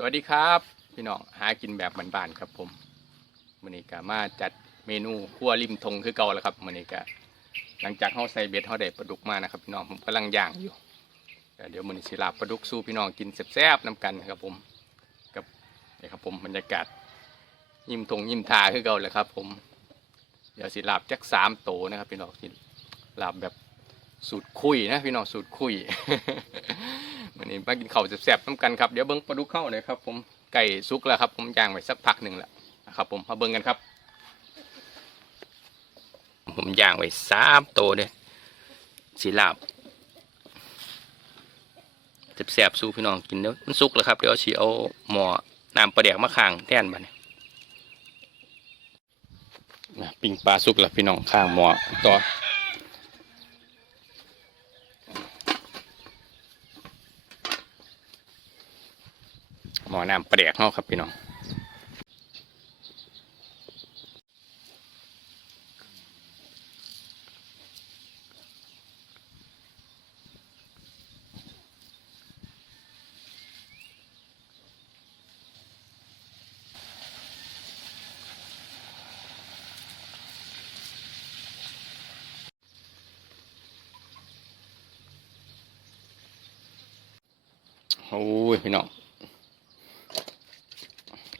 สวัสดีครับ พี่น้องหากินแบบบ้านๆครับผมมื้อนี้ก็มาจัดเมนูขั้วริมทงคือเก่าแล้วครับมื้อนี้ก็หลังจากเฮาใส่เบ็ดเฮาได้ปลาดุกมานะครับพี่น้องผมกำลังย่างอยู่เดี๋ยวมื้อนี้สิลาบปลาดุกสู้พี่น้องกินแซ่บๆนํกันครับผมกับนี่ครับผมบรรยากาศยิ้มทงยิ้มทาคือเก่าเลยครับ ผมเดี๋ยวสิลาบจักสามโตนะครับ พี่น้องสิลาบแบบสูตรคุยนะพี่น้องสูตรคุย วันนี้มากินข้าวแซ่บๆน้ำกันครับเดี๋ยวเบิ้งปลาดุกเข้าเลยครับผมไก่สุกแล้วครับ ผมย่างไว้สักพักหนึ่งแล้วนะครับ ผมมาเบิ้งกันครับ ผมย่างไว้สามโตวเลยสีลาบแซ่บๆสู้พี่น้องกินเดี๋ยวมันสุกแล้วครับเดี๋ยวฉีเอาหม้อน้ำปลาแดกมาข้างแทนบัดนี้นะปิ้งปลาสุกแล้วพี่น้องข้างหม้อต่อ หม อน้ำปลาแดกเนาครับพี่น้อง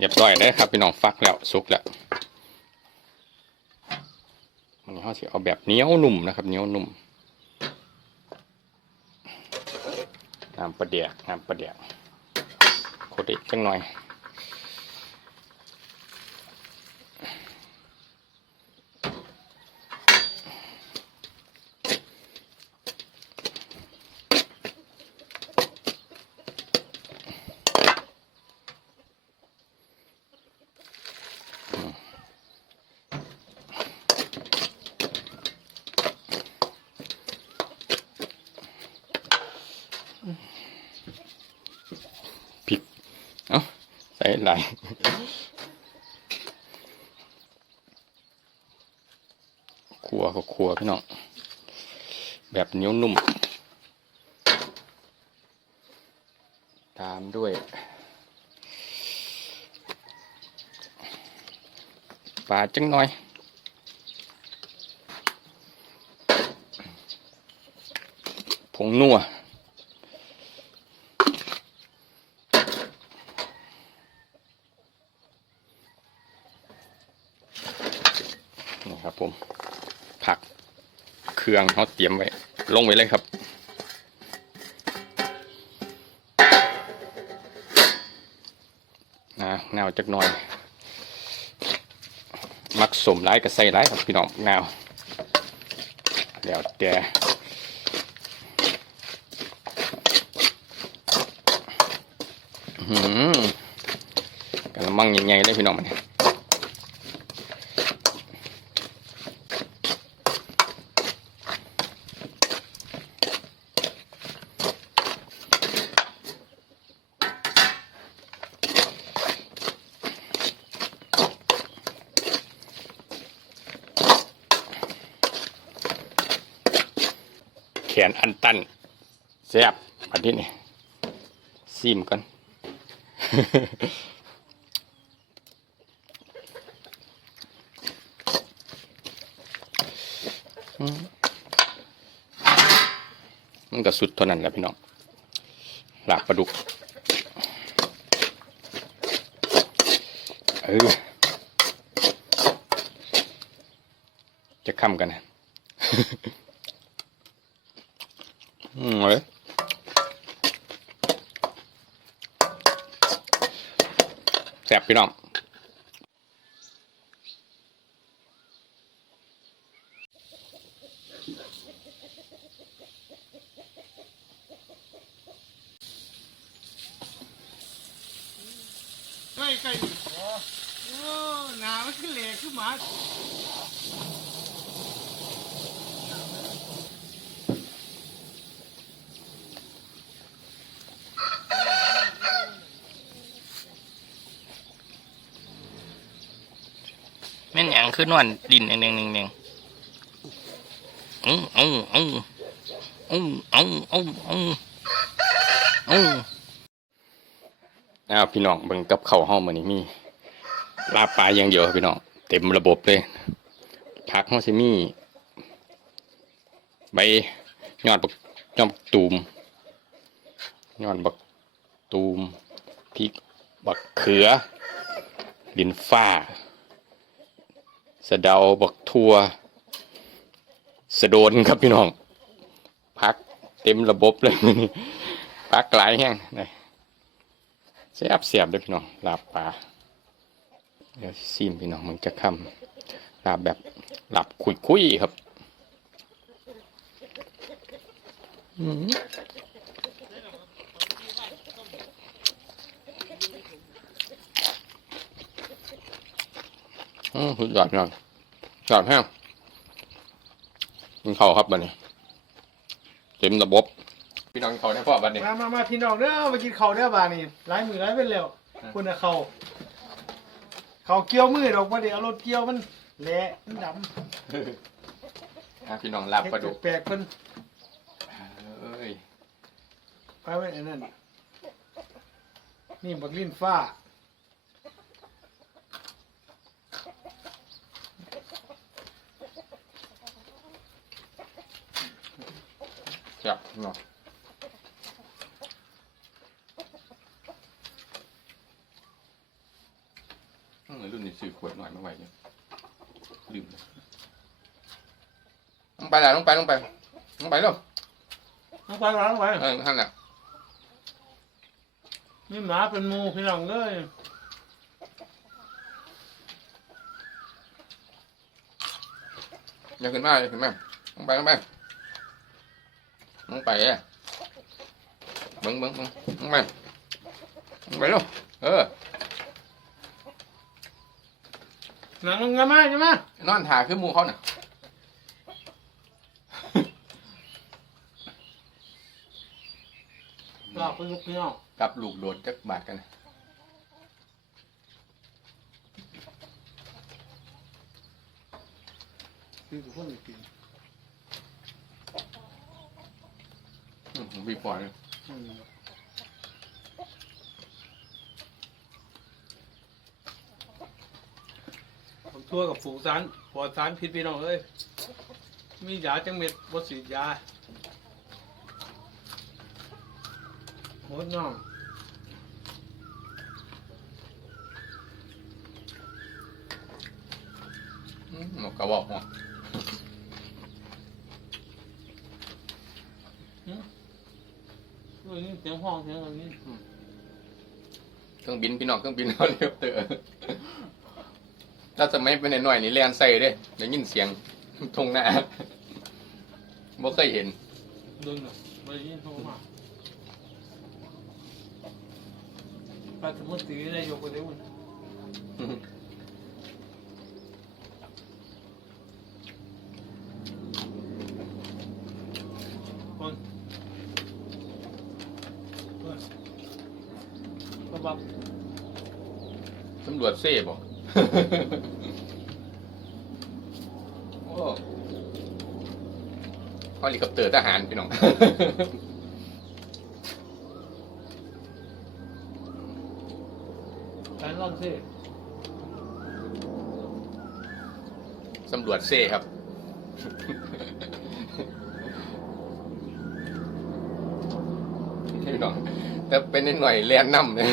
เรียบร้อยแลยครับพี่น้องฟักแล้วสุกแล้วมันนี้เขาสิเอาแบบเหนียวนุ่มนะครับเหนียวนุ่มน้ำปลาเดียกน้ำปลาเดียกโคตรจังหน่อยพริกเอ้า ใส่หลายขัวก็ขัวพี่น้อง แบบเนียวนุ่ม ตามด้วย ปลาจังหน่อยผงนัว นี่ครับผม ผักเค รื่อง เขาเตรียมไว้ ลงไว้เลยครับ นะนาวจักหน่อย มักสมร้ายกับใส่ร้ายครับพี่น้องนาวแล้วแต่อื้อหือกระมังใหญ่ๆเลยพี่น้องมัน นอันตันแซ่บอันนี้นี่ซิมกันอืมมันก็สุดเท่านั้นแหละพี่น้องหลากปลาดุกเออ จะค้ำกันนะ อืมเลยแซ่บ พี่น้องใกล้ใกล้โอ้โหนามันคือเหล็กคือหมา แม่นหยังคือนวลดินเองๆๆๆอืออืออืออืออืออืออืออืออ้าวพี่น้องเบิ่งกับเข้าวเฮามื้อนี้มีลาบปลาอย่างเดียวพี่น้องเต็มระบบเลยผักเฮาสิมี่ใบยอดบักยอดบักตูมยอดบักตูมพริกบักเขือดินฟ้า สะเดาบักทัวสะโดนครับพี่น้อง พักเต็มระบบเลยนี้พักหลายแห้งเลยเสียบเสียบเด้วยพี่น้องลาบปลาเดี๋ยวซีมพี่น้องมันจะคำลาบแบบลาบคุยคุยครับ อืม อืมสุดยอดพี่น้องยอดแห้งกินข้าวครับบัดนี้ เต็มระบบ พี่น้องเขาได้พ่อบัดนี้ มามามาพี่น้องเด้อมากินข้าวเด้อบานี่หลายมือหลายเป็นแล้วคุณน่ะเขาเขาเกี่ยวมือดอกบ่ได้เอารถเกี่ยวมันแหละมันดำอะพี่น้องลาบปลาดุกแปลกๆเพิ่นเอ้ยไปไว้อันนั้นนี่บักลิ้นฟ้า จับพี่น้องอืมรุ่นนี้ซื้อขวดหน่อยไม่ไหวเนี่ยลืมเลยลงไปแล้วลงไปลงไปลงไปเร็วน้องไปร้านไว้เออท่านแหละนี่หมาเป็นหมูพี่น้องเอ้ยอย่าขึ้นมาอย่าขึ้นมาลงไปลงไป ลงไปเอ้ยเบิ้งเบิ้งเบิ้งลงไปลงไปเร็วเออหนังมันงามมากใช่ไหมนอนถ่าคือหมูเขาน่ะลากไปลูกพี่น้องกับลูกโดดจักบาทกันนะคือทุกคนไปกิน อืมผมบีบปล่อยเลยอืมผมทั่วกับฝูงสารปลอดสารพิษพี่น้องเอ้ย มียาจังเม็ดบ่สีดยาโหดน้องอืมหมกกระบอกหัวเอ้ย นี่เสียงห้องเสียงอะไรนี่เครื่องบินพี่น้องเครื่องบินเขาเรียบเตอถ้าสมัยเป็นหน่อยๆนี่แลนใส่เด้ได้ยินเสียงทงหน้าบ่เคยเห็นเดินหน่อยไม่ได้ยินโทรมาไปถึงเมื่อตีได้ยกไปเร็วมันคนคนก็บัก ตำรวจเซ่บ่โอ้เฮลิคอปเตอร์ทหารพี่น้องแฟนรอบสิตำรวจเซ่ครับพี่น้องแต่เป็นนิดหน่อยแลนน้ำเนี่ย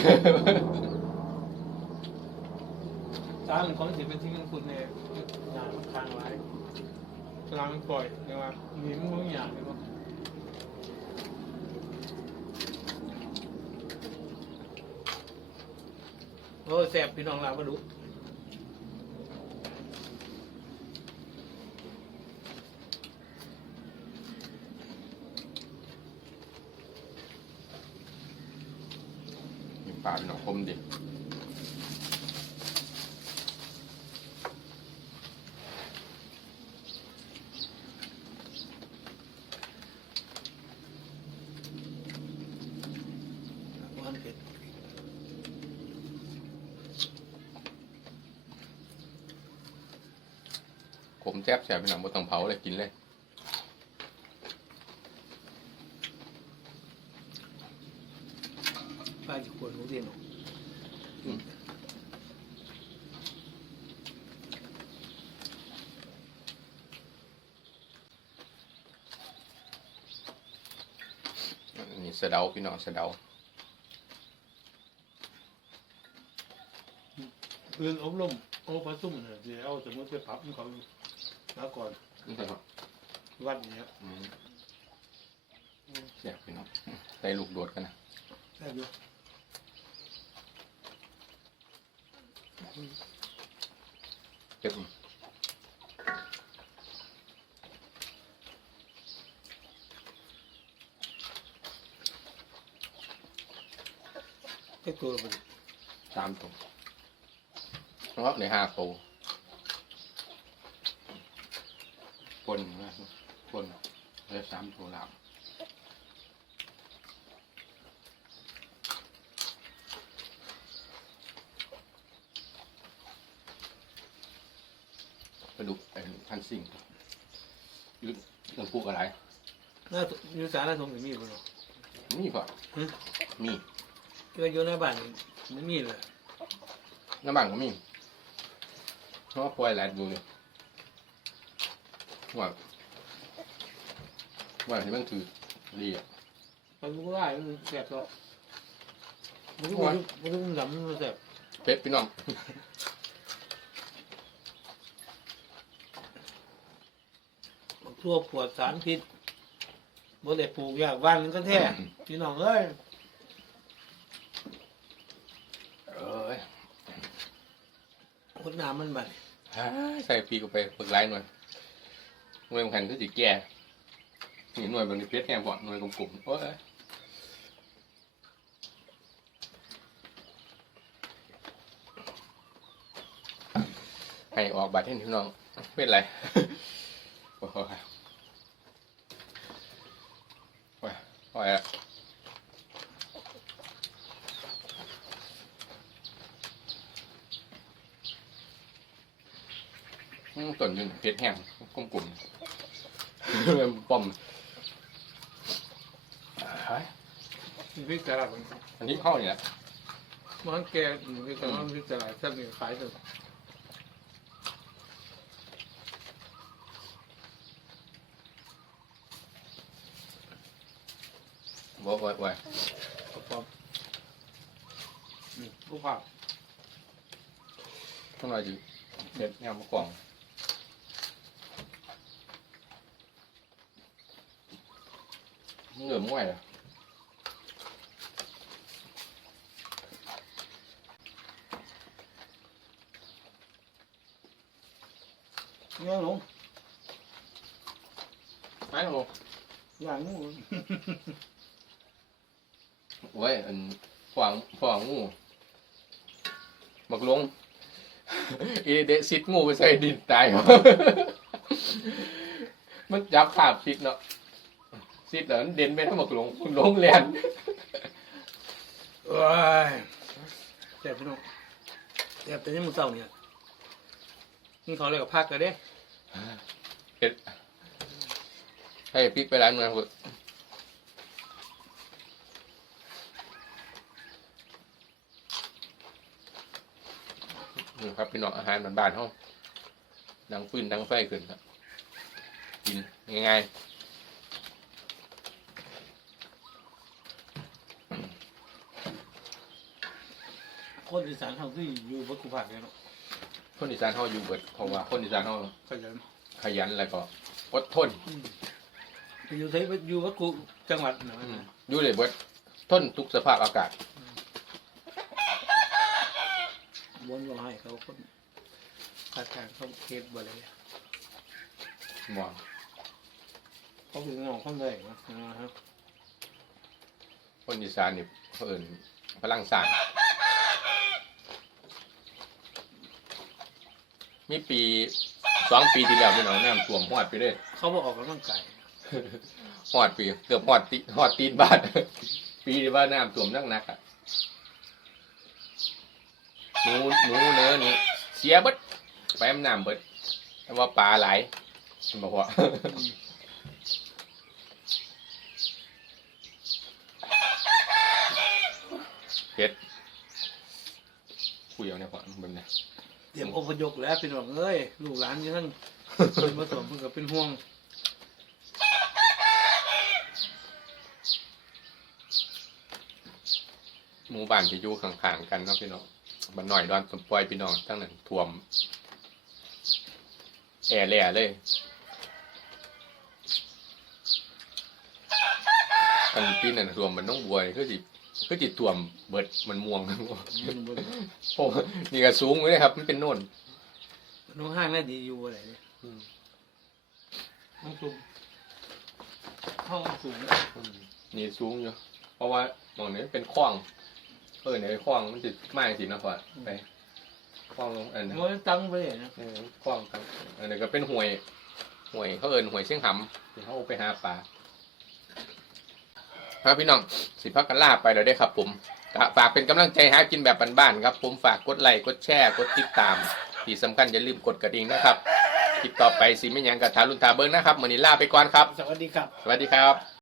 ตาหนึ่งของสิเป็นที่มันคุณในงานค้างไว้กำลังปล่อยเรียกว่ามีมึงมึงอย่างเรียกว่าโอ้แสบพี่น้องเรามาดู มีปลาพี่น้องคมดิ วันเผ็ด ข มแซ่บแซ่บพี่น้องบ่ต้องเผาเลยกินเลยปลาจะขวดหมูเดียวกินนี่สะเดาพี่น้องสะเดาเพื่อนอบรมโอ้พระซุ่มเนี่ยเดี๋ยวเอาสมมติไปพับมันเขา แล้วก่อนนี่ใช่ครับวัดเนี้ยอืมแซ่บพี่น้องใส่ลูกโดดกันนะได้อยู่เก็บแค่ตัวมันสามตัวเพราะในห้าตัวคนนะคน เหลือสามตัวแล้วไปดูไอ้พันสิ่งยืดเรื่องปลูกอะไร น่าอยู่สารน่าสมถึงมีบ่เนาะมีก่อนฮะมีเกิดอยู่ในบ้านนี่ไม่มีเลยน้ำมันก็มีเพราะว่าปล่อยแลดดูเลยว่า ว่าที่มันคือดีอะมันก็ได้มันแสบก็มันก็มันมันก็มันหลำมันแสบเพชรพี่น้องทั่วปวดสารพิษบ่ได้ปลูกยากบ้านมันก็แท้พี่น้องเอ้ยเอ้ยคนน้ำมันบัดใส่ปีกไปฝึกไล่หน่อยหน่วยสำคัญคือสิแก่ นี่หน่วยบางทีเพชรแง่บ่หน่วยกลุ่มๆโอ้ยให้ออกบาดเท่นพี่น้องเป็นไรโอ้ยโอ้ยโอ้ยอะอืมต้นอยืนเพชรแห้งกลุ่มๆเริ่มป้อมเฮ้ย มี พิจารณาอันนี้เข้าเนี่ยมันแกมีพิจารณาพิจารณาถ้ามีขายตัวบ่บ่บ่ประกอบนี่ผู้ภาพต้องรออยู่เด็ดงามกล่องเหงื่อม่วยอะ เนี่ยหลงไอ้โหอย่างนู้นโอ้ยอันฝางฝางงูบักลงอีเดะซิดงูไปใส่ดินตายเหรอมันจับขาบซิดเนาะซิดแล้วมันเด่นไปทั้งบักลงลงแลนเอ้ยแซ่บพี่น้องแซ่บแต่นี่มึงเศร้าเนี่ยนี่เขาเลยกับพักกันเด้ เห็ดให้พริกไปร้านเมืองเถอะนี่ครับพี่น้องอาหารบ้านๆเขาดังฟืนดังไฟขึ้นครับกินง่ายคนอีสานเขาที่อยู่บักกุภาคเนี่ยเนาะๆคนอีสานเขาอยู่เบิดเพราะว่าคนอีสานเขาขยัน ขยันแล้วก็อดทนอืมไปอยู่ไทยอยู่บักกุจังหวัดนะอืมอยู่เลยเบิดทนทุกสภาพอากาศ วนว่าให้เขาคนขาดการเขาเก็บบ่เลยมองเขาเป็นน้องคนแรกนะนะครับคนอีสานนี่เขาเอินพลังสร้างมีปี สองปีที่แล้วพี่น้องน้ำท่วมหอดไปเลยเขาบอกออกกำลังกายหอดปีเกือบหอดตีหอดตีนบ้าน ปีที่ว่าน้ำท่วมนักนักๆอะหนูหนูเนื้อนี่เสียเบิดไปแม่น้ำเบิดแต่ว่าปลาไหลายมันบอกว่าเผ็ดคุยเอาเนี่ยพอแบบเนี้ย เตรียมอพยพแล้วพี่น้องเอ้ยลูกหลานยังทั้งคนผสมเพิ่นก็เป็นห่วงหมู่บ้านที่อยู่ข้างๆกันเนาะพี่น้องบ้านหน่อยดอนสมปล่อยพี่น้องทั้งนั้นท่วมแอร์แล่เลยอันปีนั้นท่วมมันต้องบวยคือสิ คือจิท่วมเบิดมันม่วงมันบ่โอ้นี่ก็สูงเลยครับ มันเป็นโน่นน้องห้างน่าดีอยู่อะไรเนี่ยมันสูงห้องมันสูงอืมนี่สูงอยู่เพราะว่าหมองนี้เป็นคลอง เออเนี่ยคลองมันจะมากสินะพ่อไปคลองอันนั้นมันตั้งไปเลยนะเออคลองครับอันนี้ก็เป็นห่วยห่วยเขาเอินห่วยเชียงหำที่เขาเอาไปหาปลา ครับพี่น้องสิพักกันลาไปแล้วได้อครับ ผมก็ฝากเป็นกำลังใจหากินแบบบ้านๆครับ ผมฝากกดไลค์กดแชร์กดติดตาม ที่สำคัญอย่าลืมกดกระดิ่งนะครับคลิปต่อไปสิไม่หยังกับทารุนทาเบิ้งนะครับมือนี้ลาไปก่อนครับ สวัสดีครับ สวัสดีครับ